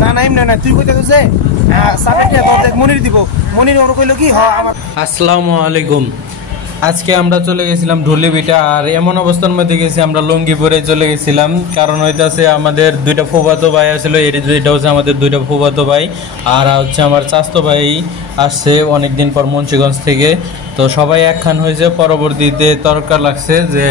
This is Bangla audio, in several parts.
না না এমনি না, তুই কইতে যে সাবেটিয়া তোর দেখ মনির দিব, মনির ওর কইলো কি আমার। আসসালামু আলাইকুম। আজকে আমরা চলে গেছিলাম ঢুলিবিটা, আর এমন অবস্থার মধ্যে গেছি আমরা লুঙ্গি পরে চলে গেছিলাম, কারণ হইতাছে আমাদের দুইটা ফুফাতো ভাই আসলে এটা হচ্ছে আমাদের দুইটা ফুফাতো ভাই, আর হচ্ছে আমার চাচতো ভাই আসছে অনেকদিন পর মুন্সিগঞ্জ থেকে। তো সবাই একখান হয়েছে, পরবর্তীতে তরকার লাগছে যে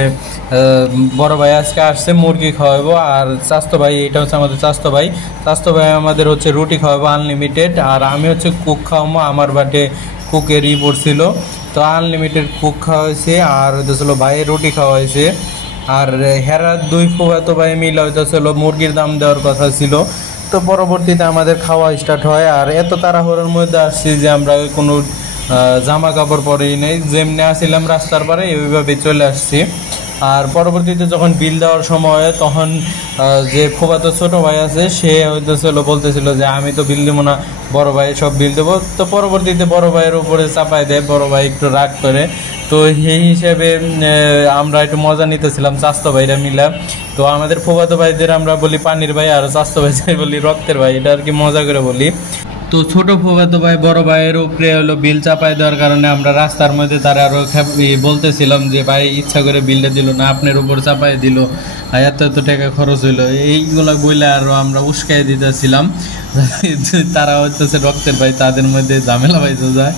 বড় ভাই আজকে আসছে মুরগি খাওয়াবো, আর চাচতো ভাই এটা হচ্ছে আমাদের চাচতো ভাই আমাদের হচ্ছে রুটি খাওয়াবো আনলিমিটেড, আর আমি হচ্ছে কুক খাওয়াবো, আমার বাটে কুকের পড়ছিল, তো আনলিমিটেড কুক খাওয়া হয়েছে, আর হইতেছিল ভাইয়ের রুটি খাওয়া হয়েছে। আর হেরার দুই ফুফাতো ভাই মিলে হইতেছিল মুরগির দাম দেওয়ার কথা ছিল। তো পরবর্তীতে আমাদের খাওয়া স্টার্ট হয়, আর এত তাড়াহুড়োর মধ্যে আসছি যে আমরা কোনো জামা কাপড় পরেই নেই, যেমনি আসছিলাম রাস্তার পারে ওইভাবে চলে আসছি। আর পরবর্তীতে যখন বিল দেওয়ার সময় তখন যে ফুফাতো ছোট ভাই আছে সে হইতেছিল বলতেছিল যে আমি তো বিল দেবো না, বড় ভাই সব বিল দেবো। তো পরবর্তীতে বড় ভাইয়ের উপরে চাপাই দেয়, বড় ভাই একটু রাগ করে। তো সেই হিসেবে আমরা একটু মজা নিতেছিলাম চাচতো ভাইরা মিলা। তো আমাদের ফুফাতো ভাইদের আমরা বলি পানির ভাই, আর চাচতো ভাই বলি রক্তের ভাই, এটা আর কি মজা করে বলি। তো ছোট ফুফাতো ভাই বড় ভাইয়ের উপরে হলো বিল চাপাই দেওয়ার কারণে আমরা রাস্তার মধ্যে তারা আরো বলতেছিলাম যে ভাই ইচ্ছা করে বিলটা দিল না, আপনার উপর চাপাই দিল, এত এত টাকা খরচ হইলো, এইগুলা বইলে আরো আমরা উস্কাই দিতেছিলাম। তারা হচ্ছে রক্তের ভাই, তাদের মধ্যে ঝামেলা পাইতে যায়।